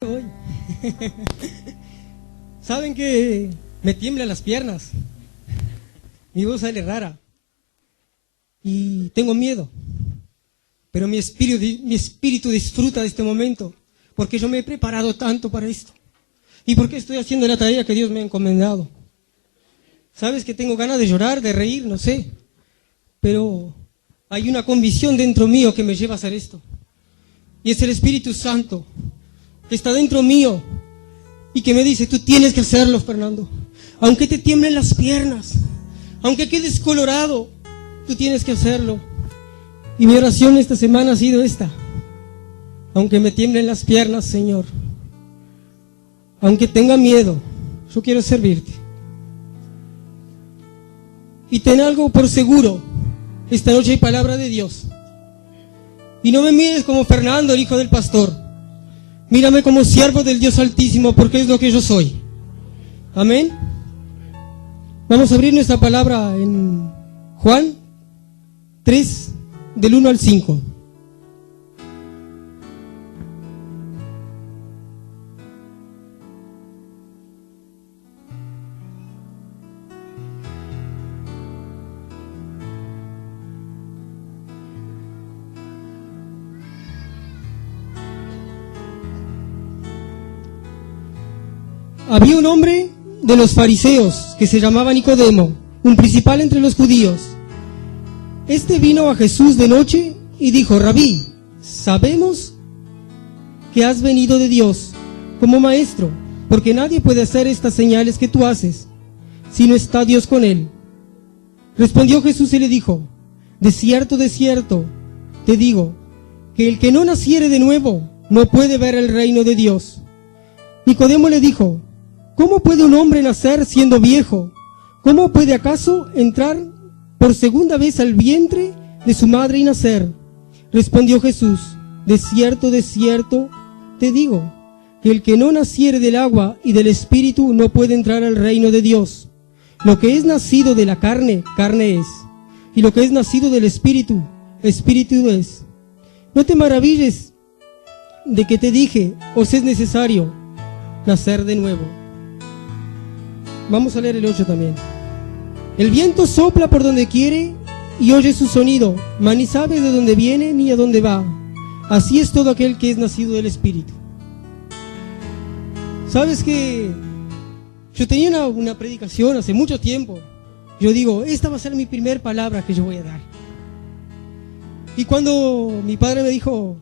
Hoy. Saben que me tiemblan las piernas, mi voz sale rara y tengo miedo, pero mi espíritu disfruta de este momento porque yo me he preparado tanto para esto y porque estoy haciendo la tarea que Dios me ha encomendado. Sabes que tengo ganas de llorar, de reír, no sé, pero hay una convicción dentro mío que me lleva a hacer esto, y es el Espíritu Santo que está dentro mío y que me dice: tú tienes que hacerlo, Fernando. Aunque te tiemblen las piernas, aunque quedes colorado, tú tienes que hacerlo. Y mi oración esta semana ha sido esta: aunque me tiemblen las piernas, Señor, aunque tenga miedo, yo quiero servirte. Y ten algo por seguro: esta noche hay palabra de Dios. Y no me mires como Fernando, el hijo del pastor. Mírame como siervo del Dios Altísimo, porque es lo que yo soy. Amén. Vamos a abrir nuestra palabra en Juan 3, del 1 al 5. Había un hombre de los fariseos que se llamaba Nicodemo, un principal entre los judíos. Este vino a Jesús de noche y dijo: Rabí, sabemos que has venido de Dios como maestro, porque nadie puede hacer estas señales que tú haces si no está Dios con él. Respondió Jesús y le dijo: de cierto, te digo, que el que no naciere de nuevo no puede ver el reino de Dios. Nicodemo le dijo: ¿cómo puede un hombre nacer siendo viejo? ¿Cómo puede acaso entrar por segunda vez al vientre de su madre y nacer? Respondió Jesús: de cierto, te digo, que el que no naciere del agua y del Espíritu no puede entrar al reino de Dios. Lo que es nacido de la carne, carne es, y lo que es nacido del Espíritu, Espíritu es. No te maravilles de que te dije: os es necesario nacer de nuevo. Vamos a leer el 8 también. El viento sopla por donde quiere y oye su sonido, mas ni sabe de dónde viene ni a dónde va. Así es todo aquel que es nacido del Espíritu. ¿Sabes que yo tenía una predicación hace mucho tiempo? Yo digo: esta va a ser mi primer palabra que yo voy a dar. Y cuando mi padre me dijo: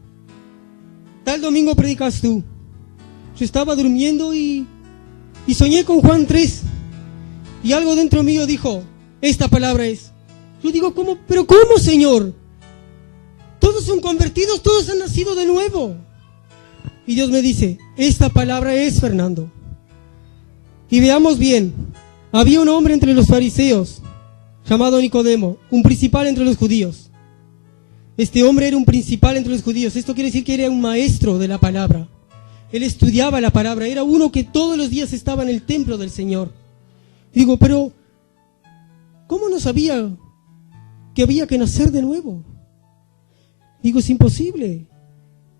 tal domingo predicas tú, yo estaba durmiendo y soñé con Juan 3. Y algo dentro mío dijo: esta palabra es. Yo digo: ¿cómo? ¿Pero cómo, Señor? Todos son convertidos, todos han nacido de nuevo. Y Dios me dice: esta palabra es, Fernando. Y veamos bien. Había un hombre entre los fariseos llamado Nicodemo, un principal entre los judíos. Este hombre era un principal entre los judíos. Esto quiere decir que era un maestro de la palabra. Él estudiaba la palabra, era uno que todos los días estaba en el templo del Señor. Digo: pero ¿cómo no sabía que había que nacer de nuevo? Digo: es imposible.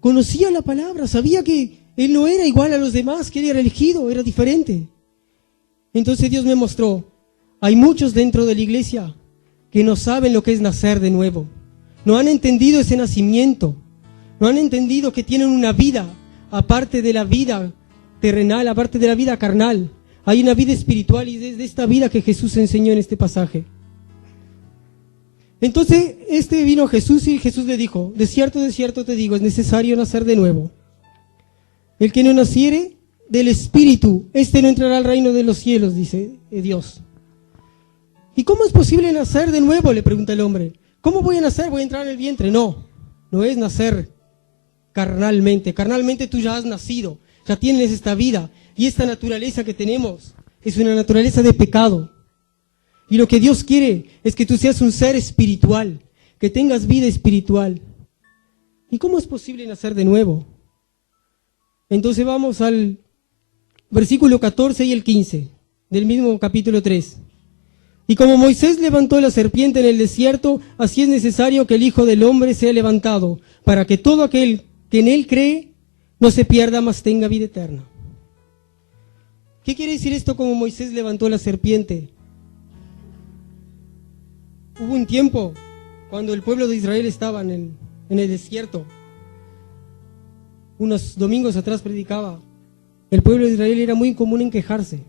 Conocía la palabra, sabía que él no era igual a los demás, que él era elegido, era diferente. Entonces Dios me mostró: hay muchos dentro de la iglesia que no saben lo que es nacer de nuevo. No han entendido ese nacimiento, no han entendido que tienen una vida aparte de la vida terrenal, aparte de la vida carnal. Hay una vida espiritual, y es de esta vida que Jesús enseñó en este pasaje. Entonces vino a Jesús y Jesús le dijo: de cierto te digo, es necesario nacer de nuevo. El que no naciere del Espíritu, no entrará al reino de los cielos, dice Dios. ¿Y cómo es posible nacer de nuevo?, le pregunta el hombre. ¿Cómo voy a nacer? ¿Voy a entrar en el vientre? No es nacer carnalmente. Carnalmente tú ya has nacido, ya tienes esta vida. Y esta naturaleza que tenemos es una naturaleza de pecado. Y lo que Dios quiere es que tú seas un ser espiritual, que tengas vida espiritual. ¿Y cómo es posible nacer de nuevo? Entonces vamos al versículo 14 y el 15 del mismo capítulo 3. Y como Moisés levantó la serpiente en el desierto, así es necesario que el Hijo del Hombre sea levantado, para que todo aquel que en él cree no se pierda, mas tenga vida eterna. ¿Qué quiere decir esto como Moisés levantó la serpiente? Hubo un tiempo cuando el pueblo de Israel estaba en el desierto. Unos domingos atrás predicaba. El pueblo de Israel era muy común en quejarse.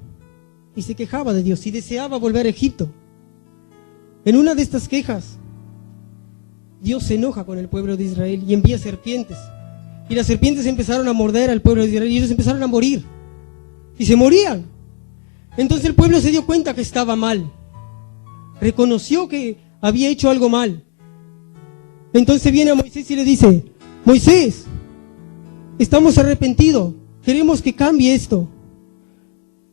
Y se quejaba de Dios y deseaba volver a Egipto. En una de estas quejas, Dios se enoja con el pueblo de Israel y envía serpientes. Y las serpientes empezaron a morder al pueblo de Israel y ellos empezaron a morir. Y se morían. Entonces el pueblo se dio cuenta que estaba mal. Reconoció que había hecho algo mal. Entonces viene a Moisés y le dice: Moisés, estamos arrepentidos, queremos que cambie esto.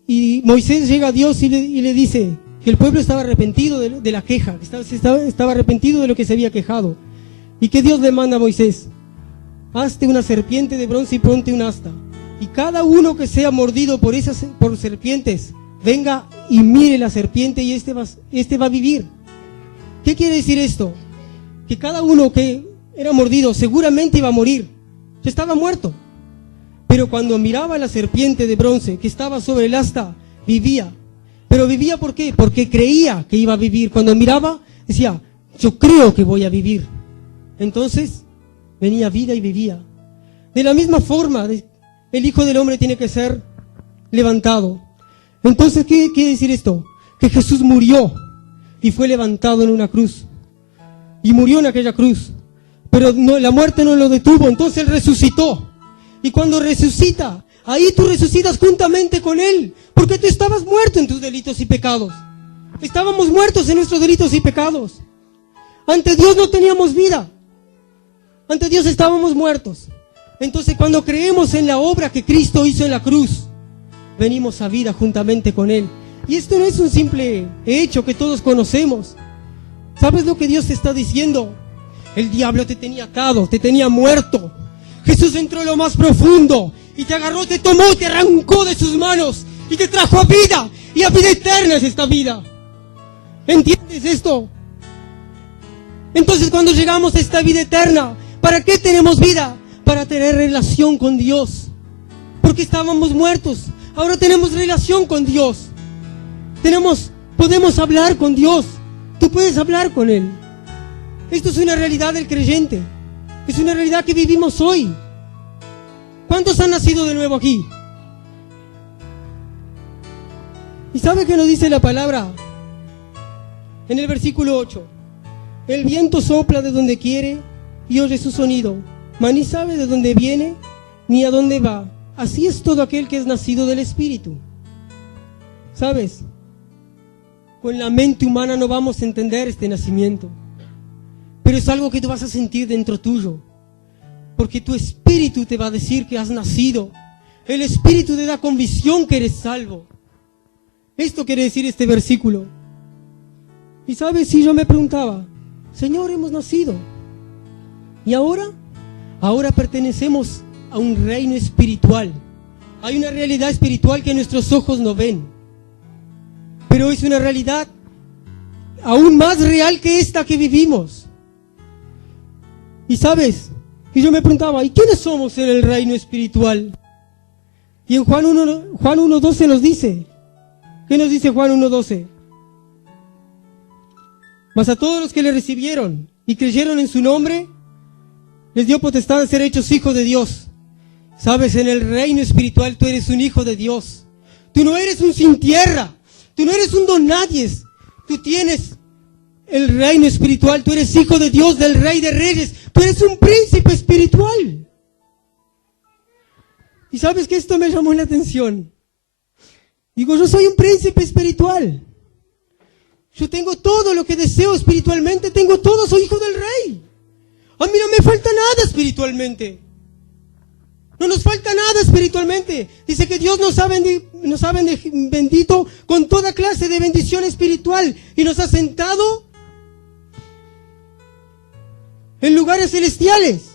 Y Moisés llega a Dios y le dice que el pueblo estaba arrepentido de la queja, que estaba arrepentido de lo que se había quejado. Y que Dios le manda a Moisés: hazte una serpiente de bronce y ponte un asta. Y cada uno que sea mordido por serpientes, venga y mire la serpiente y este va a vivir. ¿Qué quiere decir esto? Que cada uno que era mordido seguramente iba a morir. Ya estaba muerto. Pero cuando miraba la serpiente de bronce que estaba sobre el asta, vivía. ¿Pero vivía por qué? Porque creía que iba a vivir. Cuando miraba, decía: yo creo que voy a vivir. Entonces, venía vida y vivía. De la misma forma, el Hijo del Hombre tiene que ser levantado. Entonces, ¿qué quiere decir esto? Que Jesús murió y fue levantado en una cruz. Y murió en aquella cruz. Pero la muerte no lo detuvo, entonces Él resucitó. Y cuando resucita, ahí tú resucitas juntamente con Él. Porque tú estabas muerto en tus delitos y pecados. Estábamos muertos en nuestros delitos y pecados. Ante Dios no teníamos vida. Ante Dios estábamos muertos. Entonces cuando creemos en la obra que Cristo hizo en la cruz, venimos a vida juntamente con Él. Y esto no es un simple hecho que todos conocemos. ¿Sabes lo que Dios te está diciendo? El diablo te tenía atado, te tenía muerto. Jesús entró en lo más profundo y te agarró, te tomó, te arrancó de sus manos y te trajo a vida. Y a vida eterna es esta vida. ¿Entiendes esto? Entonces cuando llegamos a esta vida eterna, ¿para qué tenemos vida? Para tener relación con Dios. Porque estábamos muertos. Ahora tenemos relación con Dios. Podemos hablar con Dios. Tú puedes hablar con Él. Esto es una realidad del creyente. Es una realidad que vivimos hoy. ¿Cuántos han nacido de nuevo aquí? ¿Y sabe qué nos dice la palabra? En el versículo 8. El viento sopla de donde quiere y oye su sonido, mas ni sabe de dónde viene ni a dónde va. Así es todo aquel que es nacido del Espíritu. ¿Sabes? Con la mente humana no vamos a entender este nacimiento. Pero es algo que tú vas a sentir dentro tuyo. Porque tu espíritu te va a decir que has nacido. El espíritu te da convicción que eres salvo. Esto quiere decir este versículo. Y sabes, si yo me preguntaba: Señor, hemos nacido. ¿Y ahora? Ahora pertenecemos a un reino espiritual. Hay una realidad espiritual que nuestros ojos no ven. Pero es una realidad aún más real que esta que vivimos. Y sabes, y yo me preguntaba: ¿y quiénes somos en el reino espiritual? Y en Juan 1:12 nos dice, ¿qué nos dice Juan 1:12? Mas a todos los que le recibieron y creyeron en su nombre, les dio potestad de ser hechos hijos de Dios. Sabes, en el reino espiritual tú eres un hijo de Dios. Tú no eres un sin tierra. Tú no eres un don nadie. Tú tienes el reino espiritual. Tú eres hijo de Dios, del Rey de Reyes. Tú eres un príncipe espiritual. Y sabes que esto me llamó la atención. Digo, yo soy un príncipe espiritual. Yo tengo todo lo que deseo espiritualmente. Tengo todo, soy hijo del Rey. A mí no me falta nada espiritualmente. No nos falta nada espiritualmente. Dice que Dios nos ha bendito con toda clase de bendición espiritual y nos ha sentado en lugares celestiales.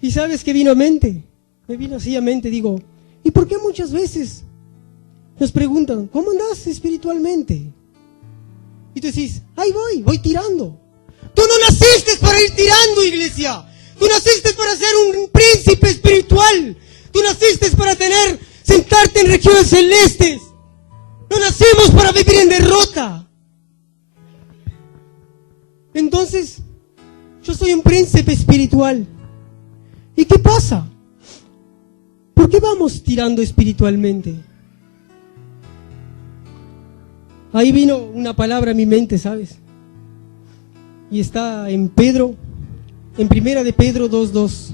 Y ¿sabes qué vino a mente? Me vino así a mente, digo, ¿y por qué muchas veces nos preguntan, ¿cómo andás espiritualmente? Y tú decís, ahí voy tirando. Tú no naciste para ir tirando, iglesia. Tú naciste para ser un príncipe espiritual. Tú naciste para sentarte en regiones celestes. No nacimos para vivir en derrota. Entonces, yo soy un príncipe espiritual. ¿Y qué pasa? ¿Por qué vamos tirando espiritualmente? Ahí vino una palabra a mi mente, ¿sabes? Y está en Pedro, en Primera de Pedro 2:2.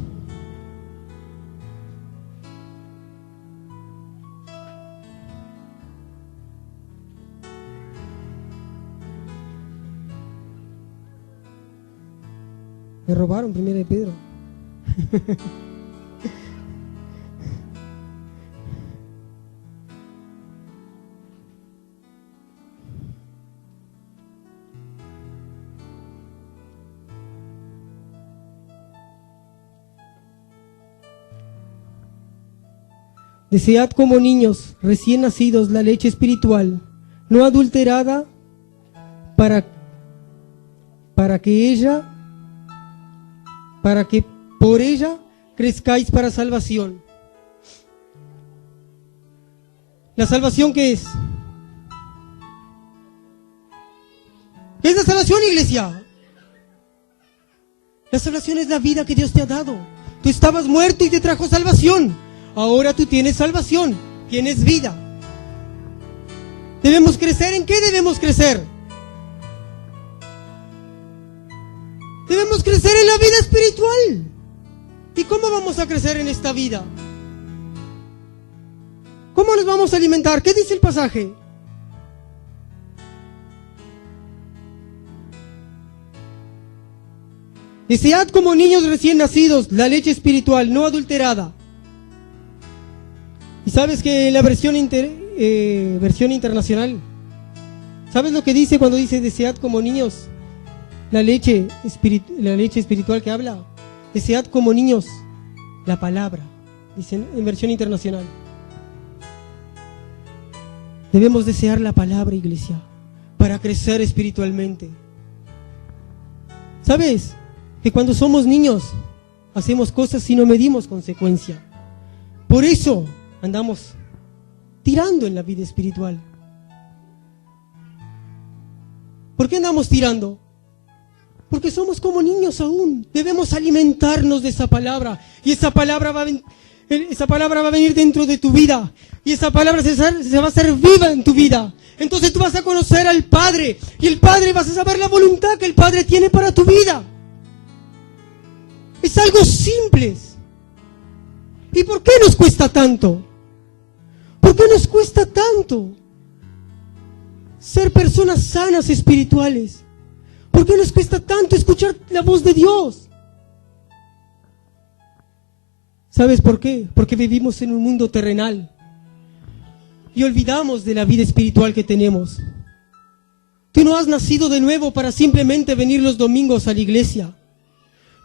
Me robaron Primera de Pedro. Desead como niños recién nacidos la leche espiritual, no adulterada, para que por ella crezcáis para salvación. ¿La salvación qué es? ¿Qué es la salvación, iglesia? La salvación es la vida que Dios te ha dado. Tú estabas muerto y te trajo salvación. Ahora tú tienes salvación, tienes vida. ¿Debemos crecer? ¿En qué debemos crecer? Debemos crecer en la vida espiritual. ¿Y cómo vamos a crecer en esta vida? ¿Cómo nos vamos a alimentar? ¿Qué dice el pasaje? Desead como niños recién nacidos la leche espiritual, no adulterada. Y sabes que en la versión internacional, ¿sabes lo que dice cuando dice desead como niños la leche espiritual que habla? Desead como niños la palabra, dicen en versión internacional. Debemos desear la palabra, iglesia, para crecer espiritualmente. ¿Sabes? Que cuando somos niños hacemos cosas y no medimos consecuencia. Por eso andamos tirando en la vida espiritual. ¿Por qué andamos tirando? Porque somos como niños aún. Debemos alimentarnos de esa palabra. Y esa palabra va a venir dentro de tu vida. Y esa palabra se va a hacer viva en tu vida. Entonces tú vas a conocer al Padre. Y el Padre vas a saber la voluntad que el Padre tiene para tu vida. Es algo simple. ¿Y por qué nos cuesta tanto? ¿Por qué nos cuesta tanto ser personas sanas espirituales? ¿Por qué nos cuesta tanto escuchar la voz de Dios? ¿Sabes por qué? Porque vivimos en un mundo terrenal y olvidamos de la vida espiritual que tenemos. Tú no has nacido de nuevo para simplemente venir los domingos a la iglesia.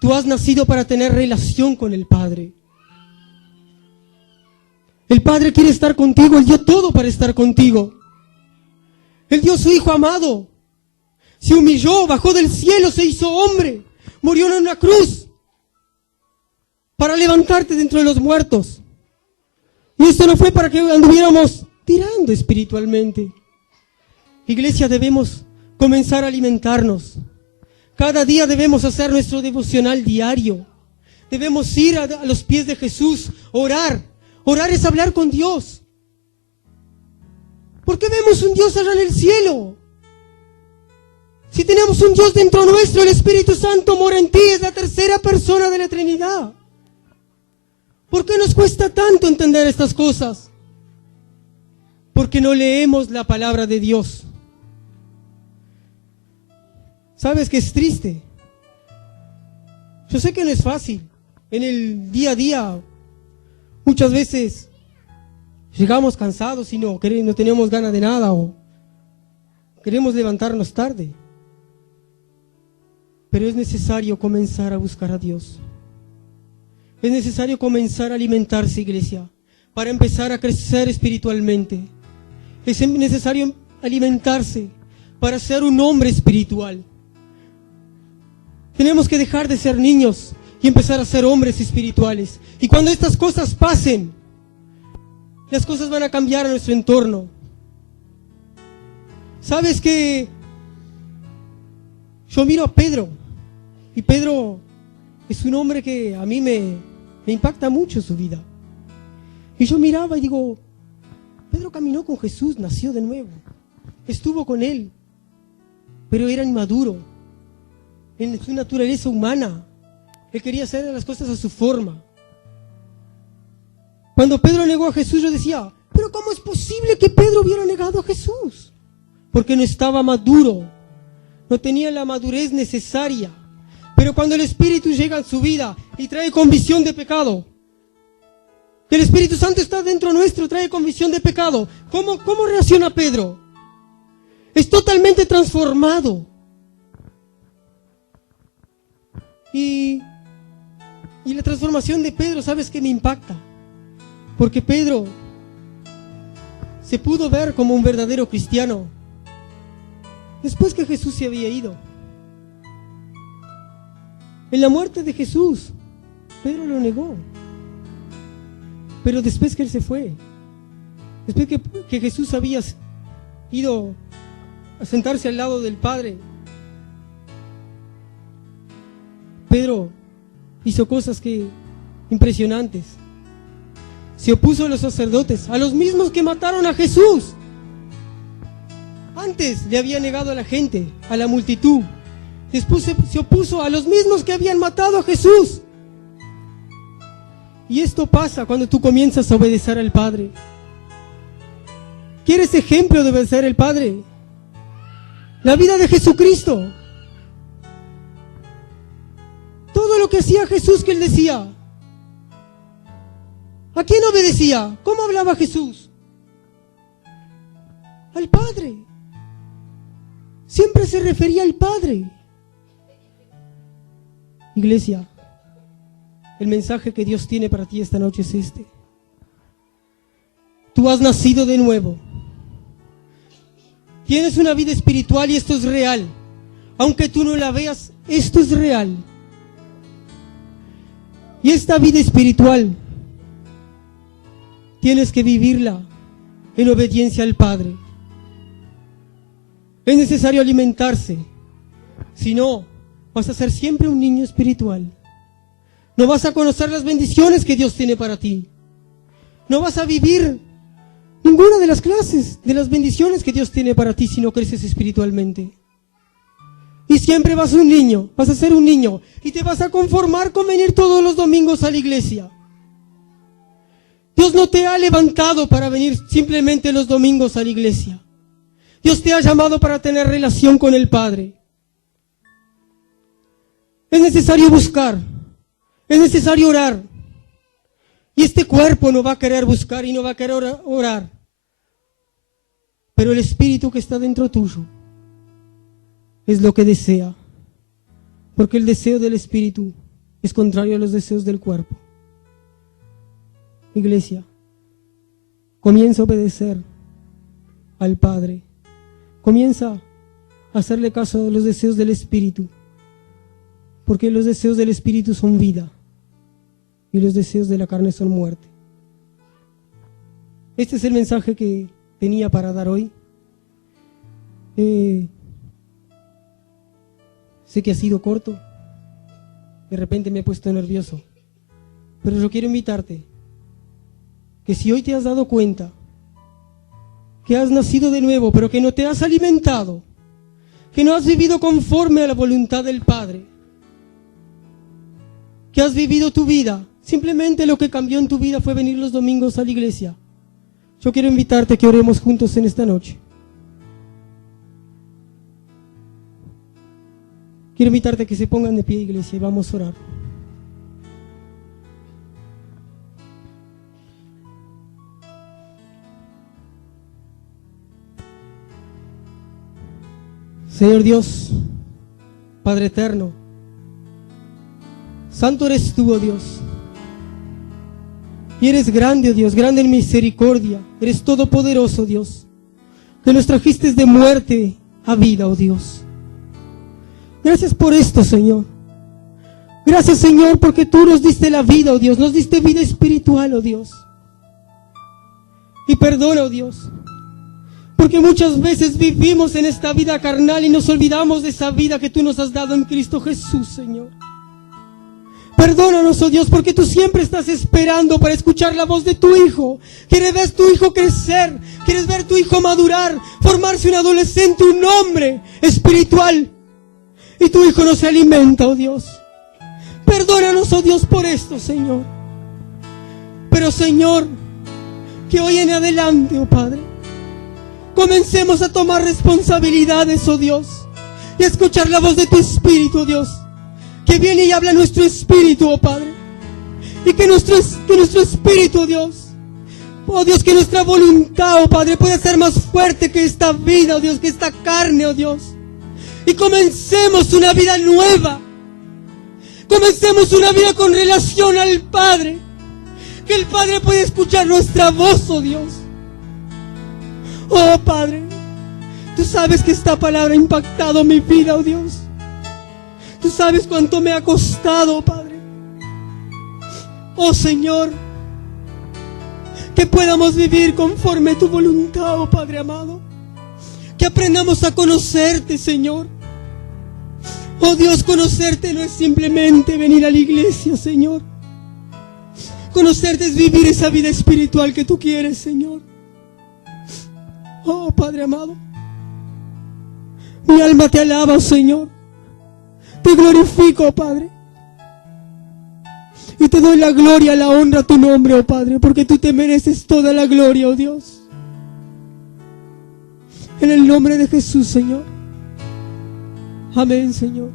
Tú has nacido para tener relación con el Padre. El Padre quiere estar contigo, Él dio todo para estar contigo. Él dio a su Hijo amado. Se humilló, bajó del cielo, se hizo hombre, murió en una cruz para levantarte de entre los muertos. Y esto no fue para que anduviéramos tirando espiritualmente. Iglesia, debemos comenzar a alimentarnos. Cada día debemos hacer nuestro devocional diario. Debemos ir a los pies de Jesús, orar. Orar es hablar con Dios. ¿Por qué vemos un Dios allá en el cielo? Si tenemos un Dios dentro nuestro, el Espíritu Santo mora en ti, es la tercera persona de la Trinidad. ¿Por qué nos cuesta tanto entender estas cosas? Porque no leemos la palabra de Dios. ¿Sabes que es triste? Yo sé que no es fácil. En el día a día, muchas veces llegamos cansados y no tenemos ganas de nada o queremos levantarnos tarde. Pero es necesario comenzar a buscar a Dios. Es necesario comenzar a alimentarse, iglesia, para empezar a crecer espiritualmente. Es necesario alimentarse para ser un hombre espiritual. Tenemos que dejar de ser niños y empezar a ser hombres espirituales. Y cuando estas cosas pasen, las cosas van a cambiar a nuestro entorno. ¿Sabes que yo miro a Pedro? Y Pedro es un hombre que a mí me impacta mucho su vida. Y yo miraba y digo, Pedro caminó con Jesús, nació de nuevo, estuvo con él, pero era inmaduro en su naturaleza humana. Él quería hacer las cosas a su forma. Cuando Pedro negó a Jesús, yo decía, pero ¿cómo es posible que Pedro hubiera negado a Jesús? Porque no estaba maduro, no tenía la madurez necesaria. Pero cuando el Espíritu llega a su vida y trae convicción de pecado, que el Espíritu Santo está dentro nuestro, trae convicción de pecado, ¿cómo reacciona Pedro? Es totalmente transformado. Y la transformación de Pedro, ¿sabes qué me impacta? Porque Pedro se pudo ver como un verdadero cristiano después que Jesús se había ido. En la muerte de Jesús, Pedro lo negó. Pero después que él se fue, después que Jesús había ido a sentarse al lado del Padre, Pedro hizo cosas impresionantes. Se opuso a los sacerdotes, a los mismos que mataron a Jesús. Antes le había negado a la gente, a la multitud. Después se opuso a los mismos que habían matado a Jesús. Y esto pasa cuando tú comienzas a obedecer al Padre. ¿Quieres ejemplo de obedecer al Padre? La vida de Jesucristo. Todo lo que hacía Jesús, que él decía. ¿A quién obedecía? ¿Cómo hablaba Jesús? Al Padre. Siempre se refería al Padre. Iglesia, el mensaje que Dios tiene para ti esta noche es este. Tú has nacido de nuevo. Tienes una vida espiritual y esto es real. Aunque tú no la veas, esto es real. Y esta vida espiritual tienes que vivirla en obediencia al Padre. Es necesario alimentarse. Si no, vas a ser siempre un niño espiritual. No vas a conocer las bendiciones que Dios tiene para ti. No vas a vivir ninguna de las clases de las bendiciones que Dios tiene para ti si no creces espiritualmente. Y siempre vas a ser un niño y te vas a conformar con venir todos los domingos a la iglesia. Dios no te ha levantado para venir simplemente los domingos a la iglesia. Dios te ha llamado para tener relación con el Padre. Es necesario buscar, es necesario orar. Y este cuerpo no va a querer buscar y no va a querer orar. Pero el Espíritu que está dentro tuyo es lo que desea. Porque el deseo del Espíritu es contrario a los deseos del cuerpo. Iglesia, comienza a obedecer al Padre. Comienza a hacerle caso a los deseos del Espíritu. Porque los deseos del Espíritu son vida y los deseos de la carne son muerte. Este es el mensaje que tenía para dar hoy. Sé que ha sido corto. De repente me he puesto nervioso. Pero yo quiero invitarte que si hoy te has dado cuenta que has nacido de nuevo, pero que no te has alimentado, que no has vivido conforme a la voluntad del Padre, que has vivido tu vida, simplemente lo que cambió en tu vida fue venir los domingos a la iglesia. Yo quiero invitarte a que oremos juntos en esta noche. Quiero invitarte a que se pongan de pie, iglesia, y vamos a orar. Señor Dios, Padre eterno, santo eres tú, oh Dios. Y eres grande, oh Dios, grande en misericordia. Eres todopoderoso, Dios, que nos trajiste de muerte a vida, oh Dios. Gracias por esto, Señor. Gracias, Señor, porque tú nos diste la vida, oh Dios, nos diste vida espiritual, oh Dios. Y perdona, oh Dios, porque muchas veces vivimos en esta vida carnal y nos olvidamos de esa vida que tú nos has dado en Cristo Jesús, Señor. Perdónanos, oh Dios, porque tú siempre estás esperando para escuchar la voz de tu Hijo. Quieres ver a tu Hijo crecer, quieres ver a tu Hijo madurar, formarse un adolescente, un hombre espiritual. Y tu Hijo no se alimenta, oh Dios. Perdónanos, oh Dios, por esto, Señor. Pero, Señor, que hoy en adelante, oh Padre, comencemos a tomar responsabilidades, oh Dios, y a escuchar la voz de tu Espíritu, oh Dios, que viene y habla nuestro espíritu, oh Padre, y que nuestro espíritu, oh Dios, que nuestra voluntad, oh Padre, pueda ser más fuerte que esta vida, oh Dios, que esta carne, oh Dios, y comencemos una vida nueva, comencemos una vida con relación al Padre, que el Padre pueda escuchar nuestra voz, oh Dios. Oh Padre, tú sabes que esta palabra ha impactado mi vida, oh Dios. Tú sabes cuánto me ha costado, Padre. Oh Señor, que podamos vivir conforme a tu voluntad, oh Padre amado. Que aprendamos a conocerte, Señor. Oh Dios, conocerte no es simplemente venir a la iglesia, Señor. Conocerte es vivir esa vida espiritual que tú quieres, Señor. Oh Padre amado, mi alma te alaba, Señor. Te glorifico, Padre. Y te doy la gloria, la honra a tu nombre, oh Padre, porque tú te mereces toda la gloria, oh Dios. En el nombre de Jesús, Señor. Amén, Señor.